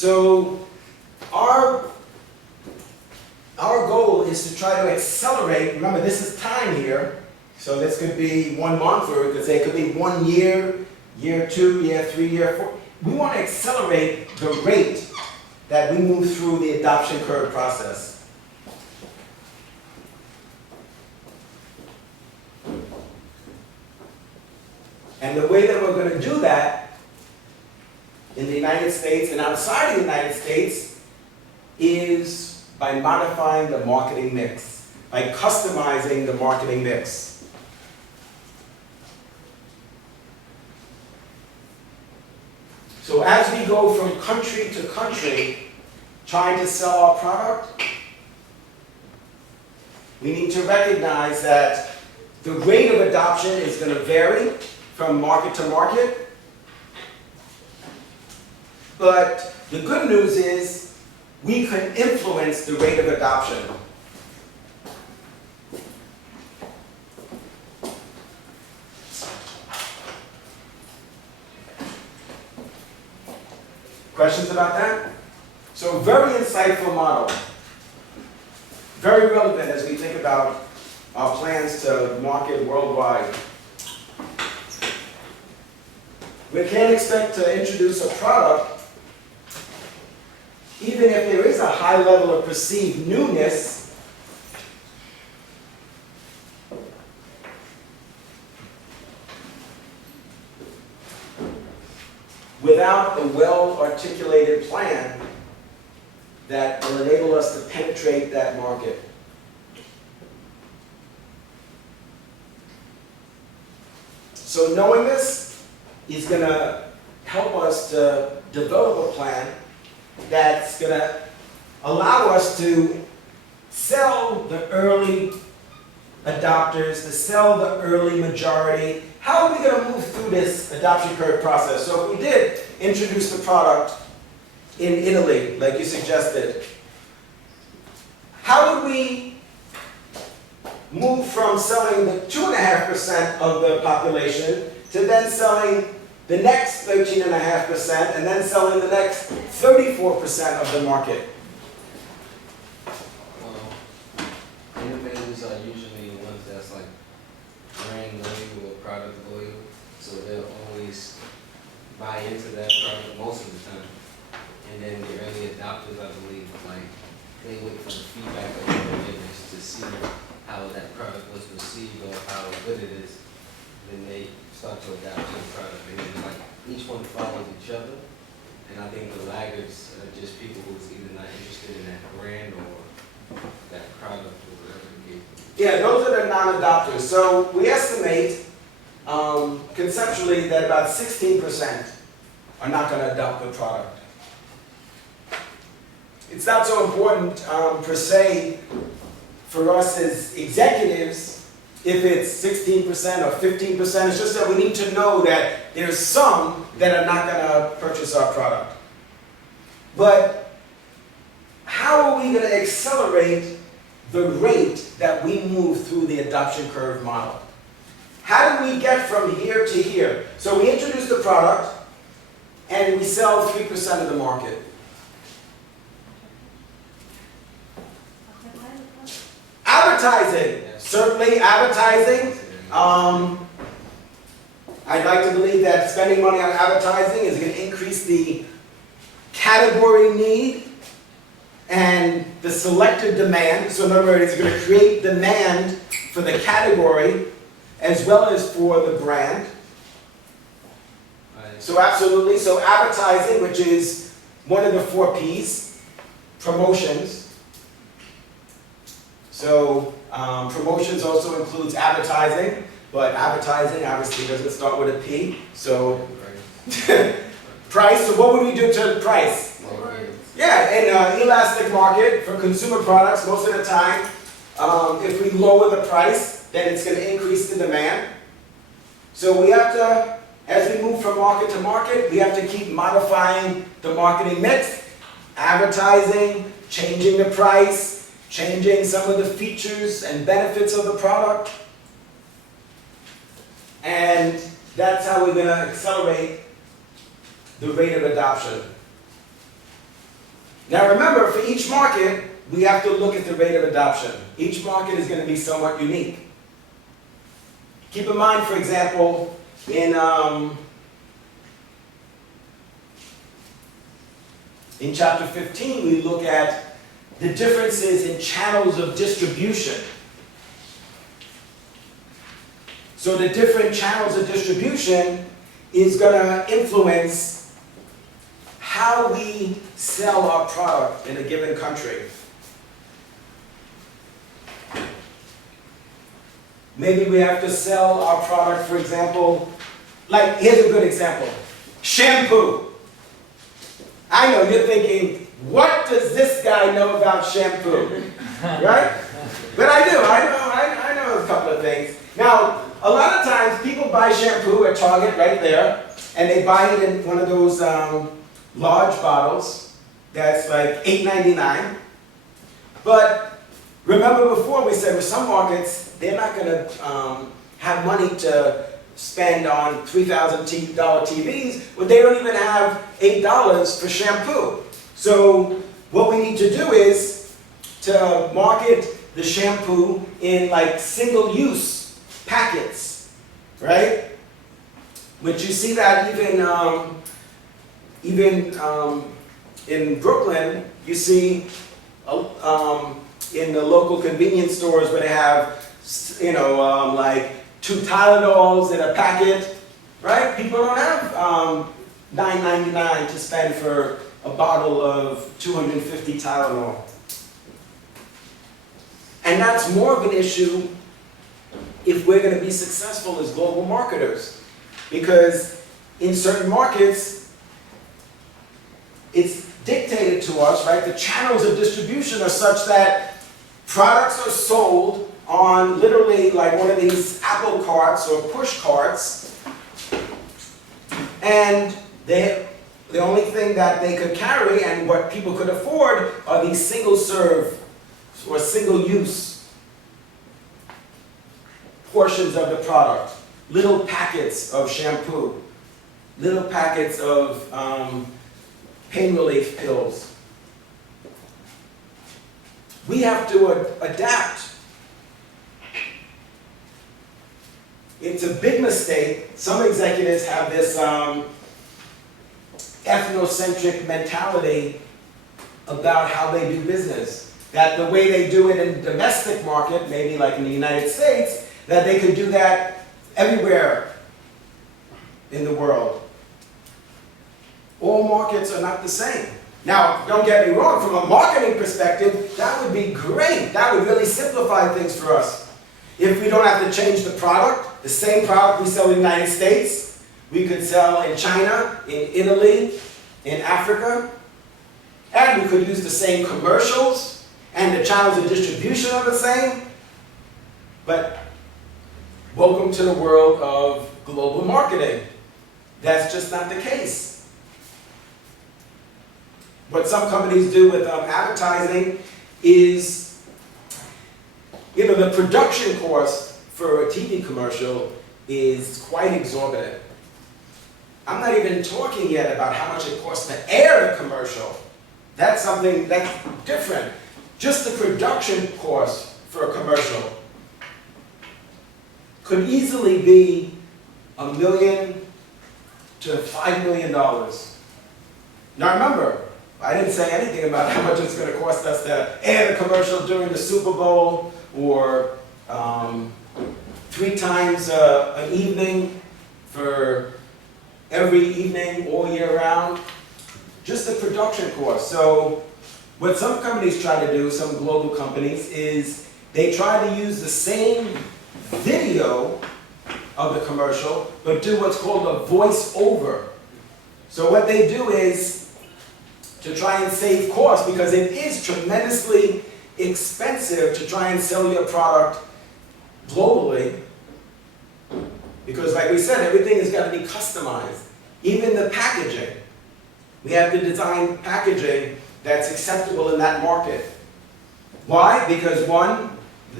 So our goal is to try to accelerate, remember this is time here, so this could be 1 month, or it could be 1 year, year 2, year 3, year 4. We want to accelerate the rate that we move through the adoption curve process. And the way that we're going to do that in the United States and outside of the United States is by modifying the marketing mix, by customizing the marketing mix. So as we go from country to country trying to sell our product, we need to recognize that the rate of adoption is going to vary from market to market. But the good news is we can influence the rate of adoption. Questions about that? So very insightful model. Very relevant as we think about our plans to market worldwide. We can't expect to introduce a product even if there is a high level of perceived newness. Without a well-articulated plan that will enable us to penetrate that market. So knowing this is going to help us to develop a plan that's going to allow us to sell the early adopters, to sell the early majority. How are we going to move through this adoption curve process? So if we did introduce the product in Italy, like you suggested, how would we move from selling the 2.5% of the population to then selling the next 13.5% and then selling the next 34% of the market? Innovators are usually the ones that's like brand loyal or product loyal, so they'll always buy into that product most of the time. And then the early adopters, I believe, like they wait for the feedback of the innovators to see how that product was received or how good it is. Then they start to adapt to the product, and then like each one follows each other. And I think the laggards are just people who's either not interested in that brand or that product or whatever the case. Yeah, those are the non-adopters. So we estimate conceptually that about 16% are not going to adopt the product. It's not so important per se for us as executives if it's 16% or 15%. It's just that we need to know that there's some that are not going to purchase our product. But how are we going to accelerate the rate that we move through the adoption curve model? How do we get from here to here? So we introduce the product and we sell 3% of the market. Advertising, certainly advertising. I'd like to believe that spending money on advertising is going to increase the category need and the selected demand. So in other words, it's going to create demand for the category as well as for the brand. So absolutely, so advertising, which is one of the 4 Ps, promotions. So promotions also includes advertising, but advertising obviously doesn't start with a P. So price, so what would we do to price? Yeah, in an elastic market for consumer products, most of the time, if we lower the price, then it's going to increase the demand. So we have to, as we move from market to market, we have to keep modifying the marketing mix, advertising, changing the price, changing some of the features and benefits of the product. And that's how we're going to accelerate the rate of adoption. Now remember, for each market, we have to look at the rate of adoption. Each market is going to be somewhat unique. Keep in mind, for example, in chapter 15, we look at the differences in channels of distribution. So the different channels of distribution is going to influence how we sell our product in a given country. Maybe we have to sell our product, for example, like, here's a good example. Shampoo. I know you're thinking, what does this guy know about shampoo? Right? But I do. I know a couple of things. Now, a lot of times people buy shampoo at Target right there, and they buy it in one of those large bottles that's like $8.99. But remember before we said with some markets, they're not going to have money to spend on $3,000 TVs, but they don't even have $8 for shampoo. So what we need to do is to market the shampoo in like single-use packets, right? But you see that even in Brooklyn, you see in the local convenience stores where they have, like 2 Tylenols in a packet, right? People don't have $9.99 to spend for a bottle of 250 Tylenol. And that's more of an issue if we're going to be successful as global marketers. Because in certain markets, it's dictated to us, right? The channels of distribution are such that products are sold on literally like one of these Apple carts or push carts, and the only thing that they could carry and what people could afford are these single-serve or single-use portions of the product. Little packets of shampoo, little packets of pain relief pills. We have to adapt. It's a big mistake. Some executives have this ethnocentric mentality about how they do business. That the way they do it in the domestic market, maybe like in the United States, that they could do that everywhere in the world. All markets are not the same. Now, don't get me wrong, from a marketing perspective, that would be great. That would really simplify things for us. If we don't have to change the product, the same product we sell in the United States, we could sell in China, in Italy, in Africa, and we could use the same commercials, and the channels of distribution are the same. But welcome to the world of global marketing. That's just not the case. What some companies do with advertising is, the production cost for a TV commercial is quite exorbitant. I'm not even talking yet about how much it costs to air the commercial. That's something that's different. Just the production cost for a commercial could easily be $1 million to $5 million. Now remember, I didn't say anything about how much it's going to cost us to air the commercial during the Super Bowl or 3 times an evening for every evening all year round. Just the production cost. So what some companies try to do, some global companies, is they try to use the same video of the commercial, but do what's called a voice-over. So what they do is to try and save costs, because it is tremendously expensive to try and sell your product globally. Because like we said, everything has got to be customized. Even the packaging. We have to design packaging that's acceptable in that market. Why? Because one,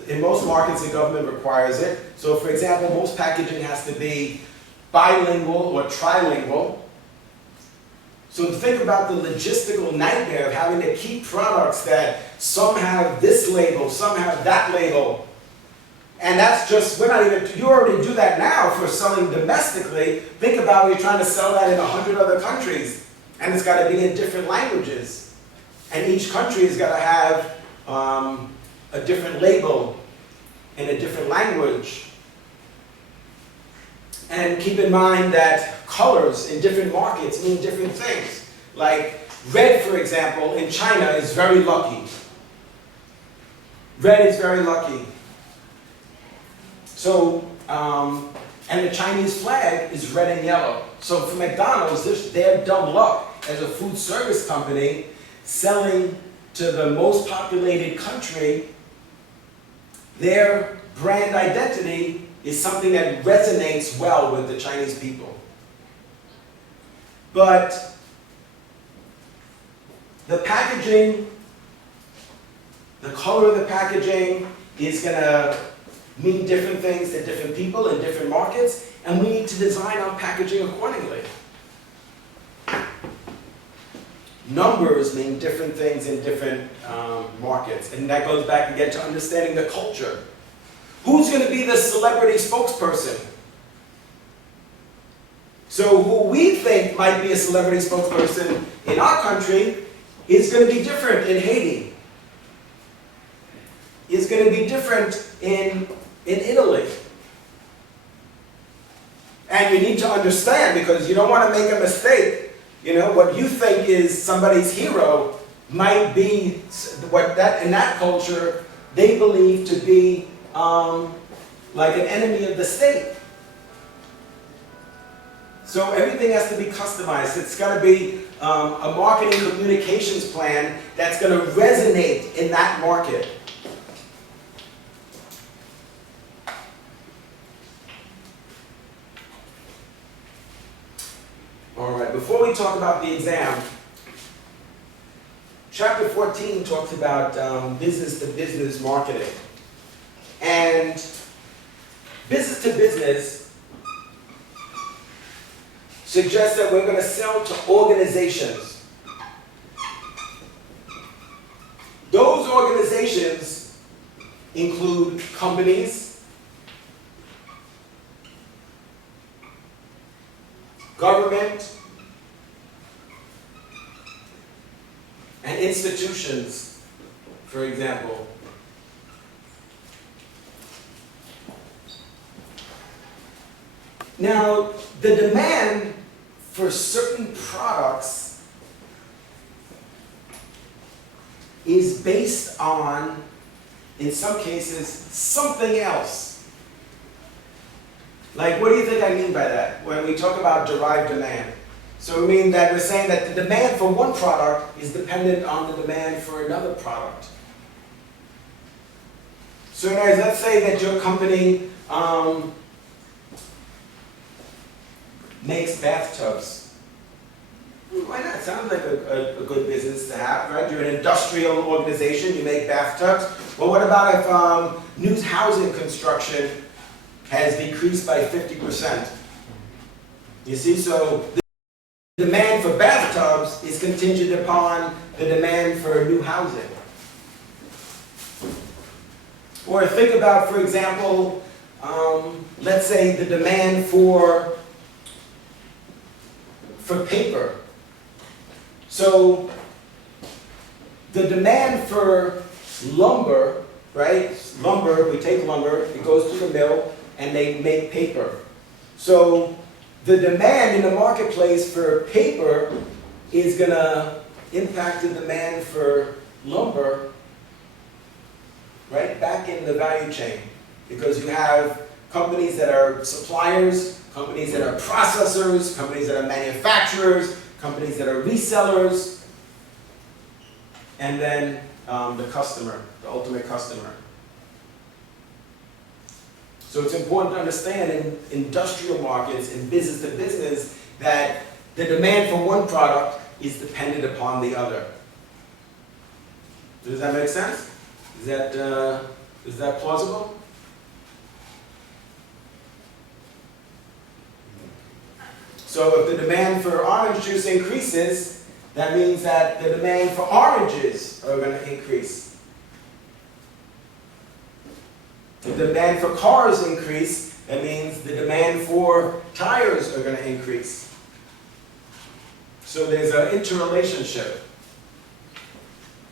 in most markets the government requires it. So for example, most packaging has to be bilingual or trilingual. So think about the logistical nightmare of having to keep products that some have this label, some have that label. And that's just, we're not even, you already do that now for selling domestically. Think about you're trying to sell that in 100 other countries. And it's got to be in different languages. And each country has got to have a different label in a different language. And keep in mind that colors in different markets mean different things. Like red, for example, in China is very lucky. Red is very lucky. So, and the Chinese flag is red and yellow. So for McDonald's, their dumb luck as a food service company selling to the most populated country, their brand identity is something that resonates well with the Chinese people. But the packaging, the color of the packaging is going to mean different things to different people in different markets, and we need to design our packaging accordingly. Numbers mean different things in different markets, and that goes back again to understanding the culture. Who's going to be the celebrity spokesperson? So who we think might be a celebrity spokesperson in our country is going to be different in Haiti. Is going to be different in Italy. And you need to understand, because you don't want to make a mistake. You know, what you think is somebody's hero might be what that in that culture they believe to be like an enemy of the state. So everything has to be customized. It's got to be a marketing communications plan that's going to resonate in that market. All right, before we talk about the exam, chapter 14 talks about business-to-business marketing. And business-to-business suggests that we're going to sell to organizations. Those organizations include companies, government, and institutions, for example. Now, the demand for certain products is based on, in some cases, something else. Like, what do you think I mean by that when we talk about derived demand? So we mean that we're saying that the demand for one product is dependent on the demand for another product. So anyways, let's say that your company makes bathtubs. Why not? Sounds like a good business to have, right? You're an industrial organization, you make bathtubs. Well, what about if new housing construction has decreased by 50%? You see, so the demand for bathtubs is contingent upon the demand for new housing. Or think about, for example, let's say the demand for paper. So the demand for lumber, right? Lumber, we take lumber, it goes to the mill, and they make paper. So the demand in the marketplace for paper is going to impact the demand for lumber, right, back in the value chain. Because you have companies that are suppliers, companies that are processors, companies that are manufacturers, companies that are resellers, and then the customer, the ultimate customer. So it's important to understand in industrial markets, in business to business, that the demand for one product is dependent upon the other. Does that make sense? Is that plausible? So if the demand for orange orange juice increases, that means that the demand for oranges are going to increase. If the demand for cars increase, that means the demand for tires are going to increase. So there's an interrelationship.